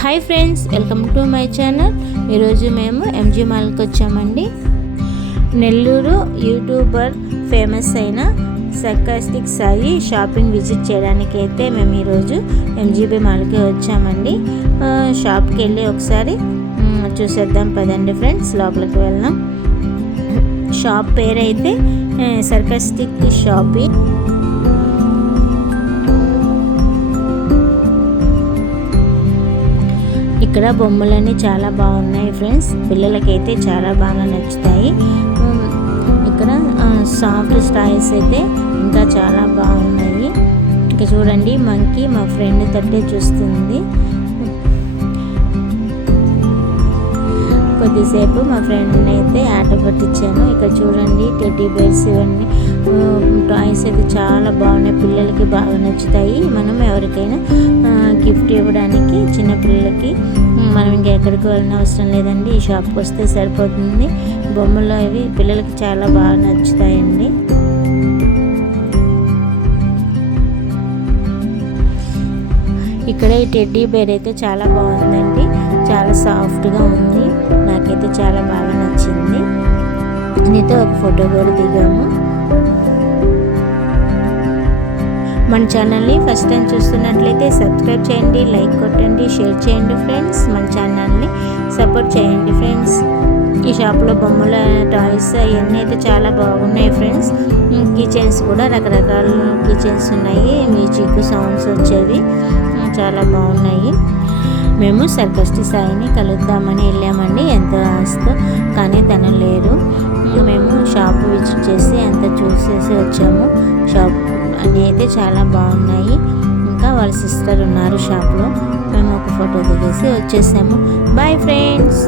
Hi friends, welcome to my channel. ఈరోజు మేము MG మాల్కి వచ్చామండి. నెల్లూరు యూట్యూబర్ ఫేమస్ అయిన సర్కాస్టిక్ సాయి షాపింగ్ విజిట్ చేయడానికి అయితే మేము ఈరోజు ఎంజీబీ మాల్కి వచ్చామండి. షాప్కి వెళ్ళి ఒకసారి చూసేద్దాం పదండి ఫ్రెండ్స్, లోపలికి వెళ్దాం. షాప్ పేరు అయితే సర్కాస్టిక్ షాపింగ్. ఇక్కడ బొమ్మలన్నీ చాలా బాగున్నాయి ఫ్రెండ్స్, పిల్లలకైతే చాలా బాగా నచ్చుతాయి. ఇక్కడ సాఫ్ట్ స్టైల్స్ అయితే ఇంకా చాలా బాగున్నాయి. ఇక చూడండి, మంకీ మా ఫ్రెండ్ తట్టే చూస్తుంది. కొద్దిసేపు మా ఫ్రెండ్ని అయితే ఆట పట్టించాను. ఇక్కడ చూడండి, టెడ్డీ బేర్స్ ఇవన్నీ టాయ్స్ అయితే చాలా బాగున్నాయి, పిల్లలకి బాగా నచ్చుతాయి. మనం ఎవరికైనా గిఫ్ట్ ఇవ్వడానికి చిన్నపిల్లలకి మనం ఇంకా ఎక్కడికి వెళ్ళిన అవసరం లేదండి, ఈ షాప్కి వస్తే సరిపోతుంది. బొమ్మలు ఇవి పిల్లలకి చాలా బాగా నచ్చుతాయండి. ఇక్కడ ఈ టెడ్డీ బేర్ అయితే చాలా బాగుందండి, చాలా సాఫ్ట్గా ఉంది. నాకైతే చాలా బాగా నచ్చింది. నీతో ఒక ఫోటో కూడా దిగాము. మన ఛానల్ని ఫస్ట్ టైం చూస్తున్నట్లయితే సబ్స్క్రైబ్ చేయండి, లైక్ కొట్టండి, షేర్ చేయండి ఫ్రెండ్స్. మన ఛానల్ని సపోర్ట్ చేయండి ఫ్రెండ్స్. ఈ షాప్లో బొమ్మల టాయ్స్ అవన్నీ అయితే చాలా బాగున్నాయి ఫ్రెండ్స్. కిచెన్స్ కూడా రకరకాల కిచెన్స్ ఉన్నాయి, మ్యూజిక్ సౌండ్స్ వచ్చేవి చాలా బాగున్నాయి. మేము సర్కాస్టిక్ సాయిని కలుద్దామని వెళ్ళామండి ఎంతో ఆశతో, కానీ తను లేరు. మేము షాప్ విజిట్ చేసి అంతా చూసేసి వచ్చాము. షాప్ అన్నీ అయితే చాలా బాగున్నాయి. ఇంకా వాళ్ళ సిస్టర్ ఉన్నారు షాప్లో. మేము ఒక ఫోటో దిగేసి వచ్చేసాము. Bye friends.